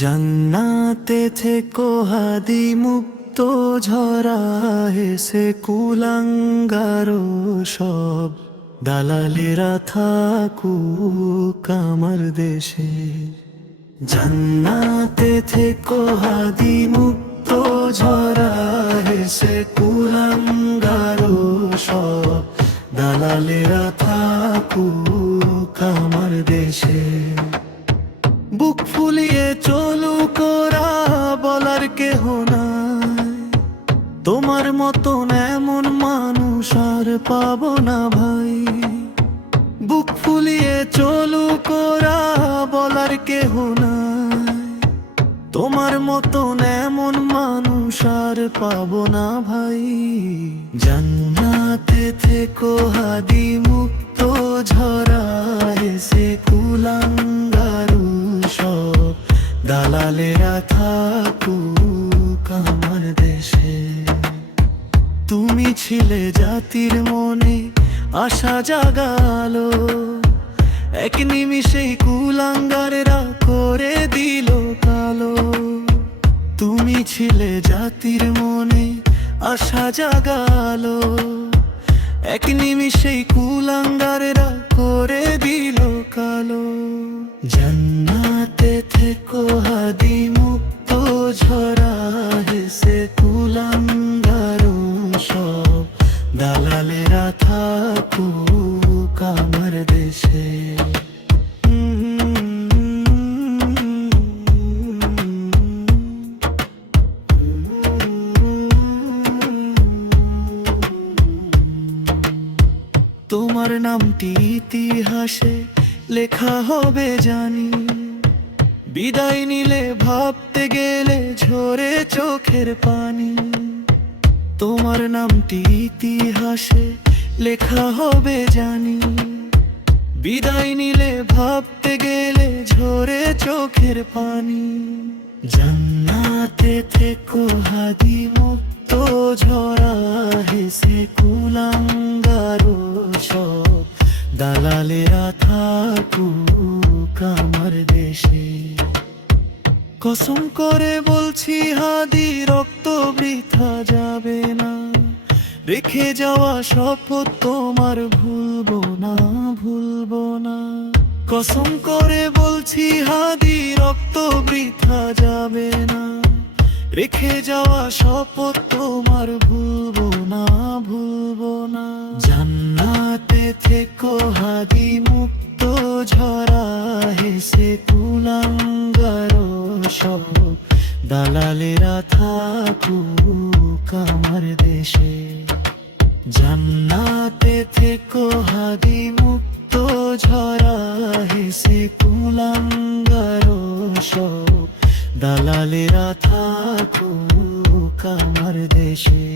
জান্নাতে থেকো হাদি মুক্ত ঝরা হেসে কুলাঙ্গারো সব দালালেরা থাকুক আমার দেশে। জান্নাতে থেকো হাদি মুক্ত ঝরা হেসে কুলাঙ্গারো সব দালালেরা থাকুক আমার দেশে। বুক ফুলিয়ে চলুক ওরা, বলার কেহ নাই, তোমার মতন এমন মানুষ আর পাবো না ভাই। বুক ফুলিয়ে চলুক ওরা, বলার কেহ নাই, তোমার মতন এমন মানুষ আর পাবো না ভাই। জান্নাতে থেকো হাদি মুক্ত ঝরা হেসে কুলাঙ্গারু সব দালালেরা থাকুক আমার দেশে। তুমি ছিলে জাতির মনে আশা জাগালো, এক নিমিষেই কুলাঙ্গারেরা করে দিল কালো। তুমি ছিলে জাতির মনে আশা জাগালো, এক নিমিষেই কুলাঙ্গারেরা করে দিল কালো। জান্নাতে থেকো হাদি মুক্ত ঝরা হেসে কুলাঙ্গারো সব দালালেরা থাকুক আমার দেশে। তোমার নামটি ইতিহাসে লেখা হবে জানি, বিদায় নিলে ভাবতে গেলে ঝরে চোখের পানি। তোমার নামটি ইতিহাসে লেখা হবে জানি, বিদায় নিলে ভাবতে গেলে ঝরে চোখের পানি। জান্নাতে থেকো হাদি মুক্ত ঝরা হেসে কুলাঙ্গারো সব দালালেরা থাকুক আমার দেশে। কসম করে বলছি হাদি রক্ত বৃথা যাবে না, রেখে যাওয়া শপথ তোমার ভুলবো না ভুলবো না। কসম করে বলছি হাদি রক্ত বৃথা যাবে না, রেখে যাওয়া শপথ তোমার ভুলবো না ভুলবো না। জান্নাতে থেকো হাদি মুক্ত ঝরা হেসে কুলাঙ্গারো সব দালালেরা থাকুক আমার দেশে। জান্নাতে থেকো হাদি মুক্ত ঝরা হেসে কুলাঙ্গারো সব দালালেরা থাকুক আমার দেশে।